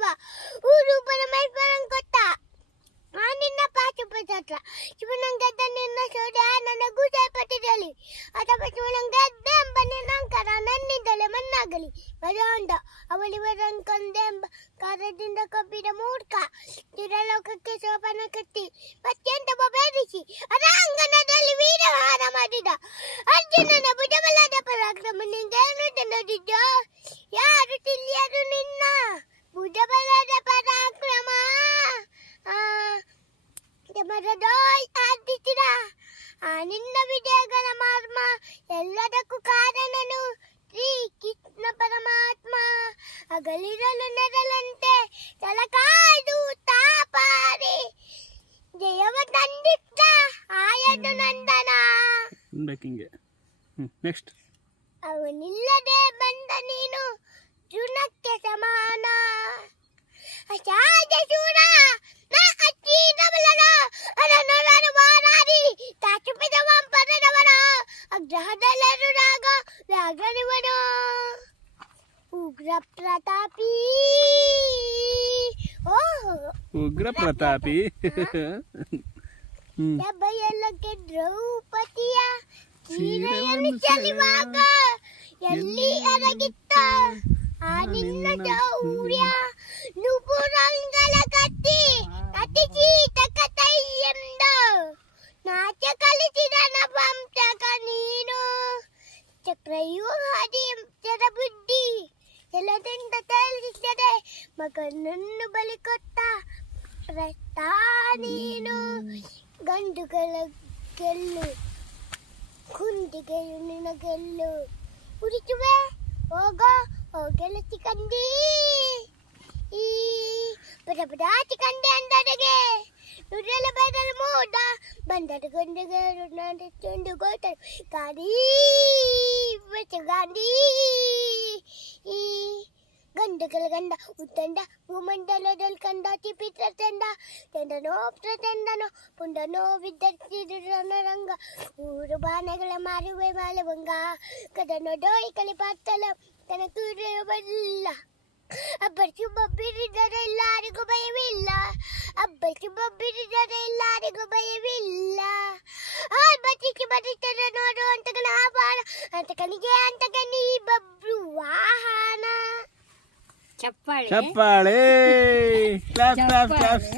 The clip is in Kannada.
ಶಿವ ಊರು ಪರಮೇಶ್ವರನ್ ಕೊಟ್ಟ ನಿನ್ನ ಪಾಶುಪತ್ರ ಶಿವನಂಗದ್ದ ನಿನ್ನ ಸೋದ ನನಗೂ ಸೇರ್ಪಟ್ಟಿರಲಿ ಅಥವಾ ಶಿವನಂಗದ್ದೆ ಎಂಬ ನಿನ್ನಂಕರ ನನ್ನಿಂದಲೇ ಮನ್ನಾಗಲಿ ಬರೋಂಡ ಅವಳಿವರನ್ ಕೊಂದೆ ಎಂಬ ಕಾರ್ಯದಿಂದ ಕಬ್ಬಿದ ಮೂರ್ಖ ಚಿರಲೋಕಕ್ಕೆ ಶೋಭನ ಕಟ್ಟಿ ಅತ್ಯಂತ ಬೇರಿಸಿ ಅರಾಂಗಣದಲ್ಲಿ ವೀರಹಾರ ಮಾಡಿದ ಅರ್ಜುನನ ಭುಜಬಲದ ಪರಾಕ್ರಮ ನಿಂಗೇನು ನೋಡಿದ್ದ ಯಾರು ತಿಳಿಯರು ನಿನ್ನ ಭುಜಬಲದ ಪರಾಕ್ರಮ ಮರದೋಯ್ ಆದಿಸಿದ ನಿನ್ನ ವಿಜಯಗಳ ಮರ್ಮ ಎಲ್ಲದಕ್ಕೂ ಕಾರಣನು ಶ್ರೀ ಕೃಷ್ಣ ಪರಮಾತ್ಮ ಅಗಲಿರಲು ನೆರಳಂತೆ ತಲಕಾಯ್ದು ತಾಪಾರಿ ಜಯವ ತಂದಿದ್ದ ಆಯದು ನಂದನ ನೆಕ್ಸ್ಟ್ ಅವನಿಲ್ಲದೆ ಬಂದ ನೀನು ತೃಣಕ್ಕೆ ಸಮಾನ ಅಸಾಧ್ಯ ಶೂರ ನಾ ಅಚ್ಚೀದ ಬಲನ ಅರನೊರನ ಮಾರಾರಿ ತಾಚುಪಿದ ಪರದವರ ಅಗ್ರಹದಲ್ಲರು ರಾಗನಿವನು ಉಗ್ರ ಪ್ರತಾಪಿ ಉಗ್ರ ಪ್ರತಾಪಿ ಬಯಲಕ್ಕೆ ದ್ರೌಪದಿಯ ಸೀರೆಯನ್ನು ಚೆಲುವಾಗ ಎಲ್ಲಿ ಅರಗಿತ್ತ ಆ ನಿನ್ನ ಶೌರ್ಯ ನುಪುರಂಗಲ ಕತ್ತಿ ಅತಿಚೀತ ಕಥೆಯಿಂದ ನಾಟ್ಯ ಕಲಿಸಿದ ನವಂಶಕ ನೀನು ಚಕ್ರವ್ಯೂಹದಿ ಬುದ್ಧಿ ಎಲ್ಲದಿಂದ ತಿಳಿಸಿದೆ ಮಗನನ್ನು ಬಲಿ ಕೊಟ್ಟ ಪ್ರಸ್ತ ನೀನು ಗಂಡುಗಳ ಗೆಲ್ಲು ಕುಂದಿಗೆಯು ನಿನ್ನ ಗೆಲ್ಲು ಉರಿಸುವೆ ಹೋಗೋ ಹೋಗೆಲಸಿ ಕಂಡಿ ಈ ಪದ ಕಂಡೆ ಅಂದಡೆಗೆ ನುಡಿಯಲ ಬದಲು ಮೂಡ ಬಂದದ ಗಂಡಿಗೆ ಚಂಡು ಗೋಟರು ಗಾಡಿ ಗಾಂಧಿ ಈ ಗಂಡುಗಳ ಗಂಡ ಉತ್ತಂಡ ಭೂಮಂಡಲದಲ್ಲಿ ಕಂಡ ಚಿಪಿತ್ರ ತಂಡ ತಂಡನೋ ತಂಡನೋ ಪುಂಡನೋ ವಿದ್ಯಾರ್ಥಿರಂಗ ಊರು ಬಾಣಗಳ ಮಾರುವೆ ಮಾಲವಂಗ ಕದನೋ ಡೋಯಿ ಕಲಿಪಾತ್ತಲ ತನ ಕೂರಬಲ್ಲ ಅಬ್ಬರ್ಸು ಬಬ್ಬಿರಿದರೆ ಎಲ್ಲರಿಗೂ ಭಯವಿಲ್ಲ ಅಬ್ಬರ್ಸು ಬಬ್ಬಿರಿದರೆ ಎಲ್ಲರಿಗೂ ಭಯವಿಲ್ಲ ಬಚ್ಚಿಕ್ಕಿ ಬರುತ್ತದೆ ನೋಡು ಅಂತಕನ ಆಭಾರ ಅಂತಕನಿಗೆ ಅಂತಕನಿ ಬಬ್ರು ವಾಹನ ಚಪ್ಪಾಳೆ ಚಪ್ಪಾಳೆ ಕ್ಲಾಪ್ ಕ್ಲಾಪ್ ಕ್ಲಾಪ್